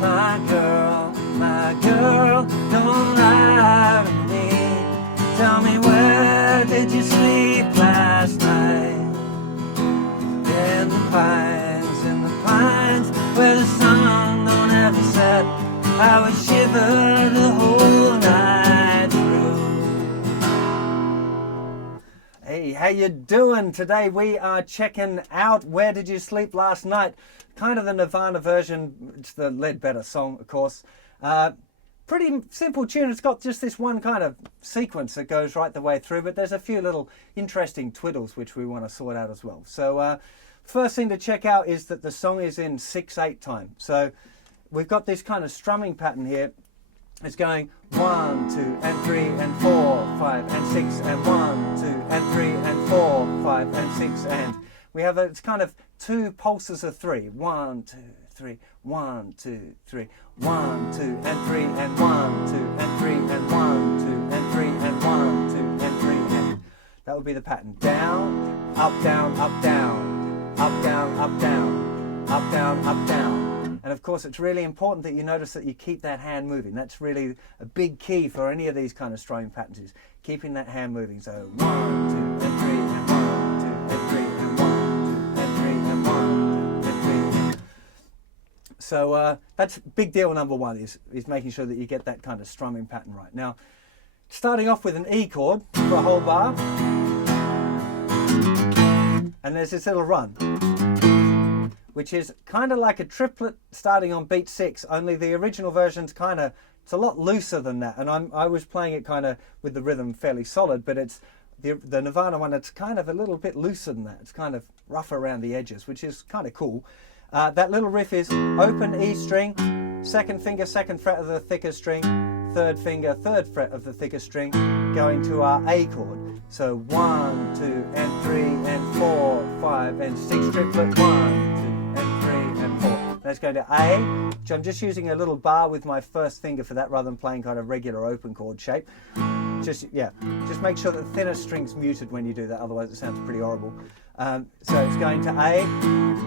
my girl, don't lie to me. Tell me, where did you sleep last night? In the pines, where the sun don't ever set. I would shiver the whole night through. Hey, how you doing? Today we are checking out Where Did You Sleep Last Night? Kind of the Nirvana version. It's the Ledbetter song, of course. Pretty simple tune. It's got just this one kind of sequence that goes right the way through, but there's a few little interesting twiddles which we want to sort out as well. So first thing to check out is that the song is in 6/8 time. So we've got this kind of strumming pattern here. It's going 1, 2, and 3, and 4, 5, and 6, and 1, 2, and 3, and 4, 5, and 6, and we have it's kind of two pulses of 3. 1, 2, 3, 1, 2, 3, 1, 2, and 3, and 1, 2, and 3, and 1, 2, and 3, and 1, 2, and 3, and that would be the pattern. Down, up, down, up, down, up, down, up, down, up, down, up, down. And of course, it's really important that you notice that you keep that hand moving. That's really a big key for any of these kind of strumming patterns, is keeping that hand moving. So 1, 2, and 3, and 1, 2, and 3, and 1, 2, and 3, and 1, 2, and 3. So that's big deal number one, is making sure that you get that kind of strumming pattern right. Now, starting off with an E chord for a whole bar, and there's this little run, which is kind of like a triplet starting on beat 6, only the original version's kind of, it's a lot looser than that. And I was playing it kind of with the rhythm fairly solid, but it's the Nirvana one, it's kind of a little bit looser than that. It's kind of rough around the edges, which is kind of cool. That little riff is open E string, second finger, second fret of the thicker string, third finger, third fret of the thicker string, going to our A chord. So 1, 2, and 3, and 4, 5, and 6 triplet, 1, 2, and 3, and 4. Let's go to A, which I'm just using a little bar with my first finger for that rather than playing kind of regular open chord shape. Just make sure that the thinner string's muted when you do that, otherwise it sounds pretty horrible. So it's going to A,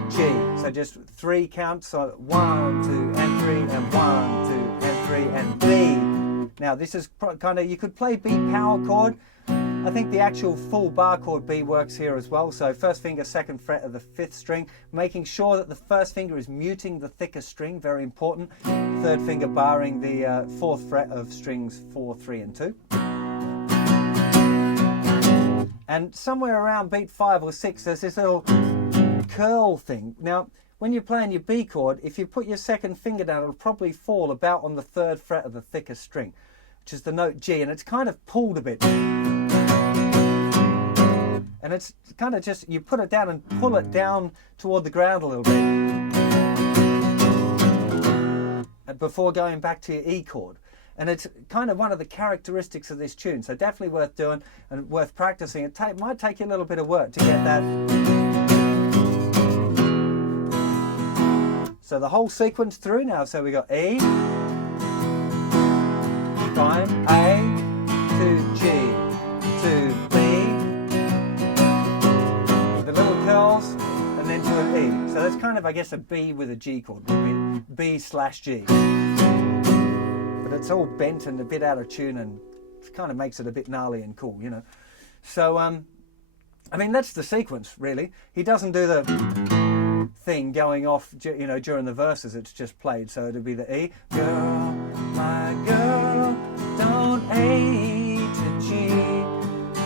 G. So just 3 counts, so 1, 2, and 3, and 1, 2, and 3, and B. Now this is kind of, you could play B power chord. I think the actual full bar chord B works here as well. So first finger, second fret of the 5th string, making sure that the first finger is muting the thicker string, very important. Third finger barring the 4th fret of strings 4, 3, and 2. And somewhere around beat 5 or 6, there's this little curl thing. Now, when you're playing your B chord, if you put your second finger down, it'll probably fall about on the 3rd fret of the thicker string, which is the note G, and it's kind of pulled a bit. And it's kind of just, you put it down and pull it down toward the ground a little bit before going back to your E chord. And it's kind of one of the characteristics of this tune, so definitely worth doing and worth practicing. It might take you a little bit of work to get that. So the whole sequence through now. So we got E, fine, A, to G, to B, the little curls, and then to an E. So that's kind of, I guess, a B with a G chord, would be B/G. But it's all bent and a bit out of tune, and it kind of makes it a bit gnarly and cool, you know. So, I mean, that's the sequence, really. He doesn't do the thing going off, you know, during the verses. It's just played. So it'll be the E. Girl, my girl, don't A to G.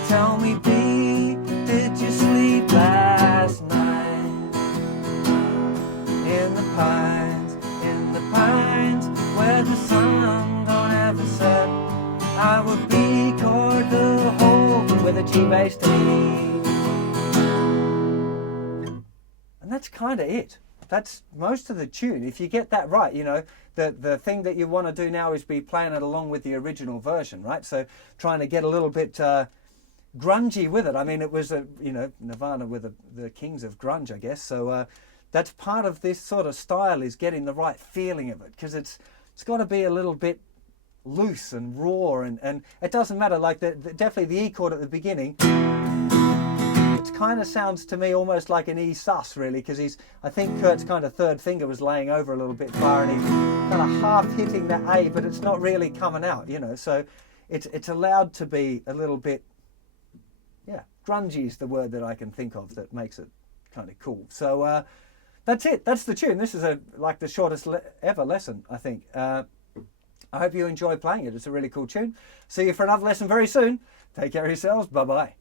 Tell me, B, did you sleep last night? In the pines, where the sun don't ever set. I would B chord the whole with a G bass to E. And that's kind of it. That's most of the tune. If you get that right, you know, the thing that you want to do now is be playing it along with the original version, right? So trying to get a little bit grungy with it. I mean, it was, you know, Nirvana were the kings of grunge, I guess. So that's part of this sort of style, is getting the right feeling of it, because it's got to be a little bit loose and raw, and it doesn't matter, like definitely the E chord at the beginning, it it kind of sounds to me almost like an E sus, really, because I think Kurt's kind of third finger was laying over a little bit far, and he's kind of half hitting that A, but it's not really coming out, you know. So it's allowed to be a little bit, yeah, grungy is the word that I can think of that makes it kind of cool. So that's it. That's the tune. This is like the shortest ever lesson, I think. I hope you enjoy playing it. It's a really cool tune. See you for another lesson very soon. Take care of yourselves. Bye-bye.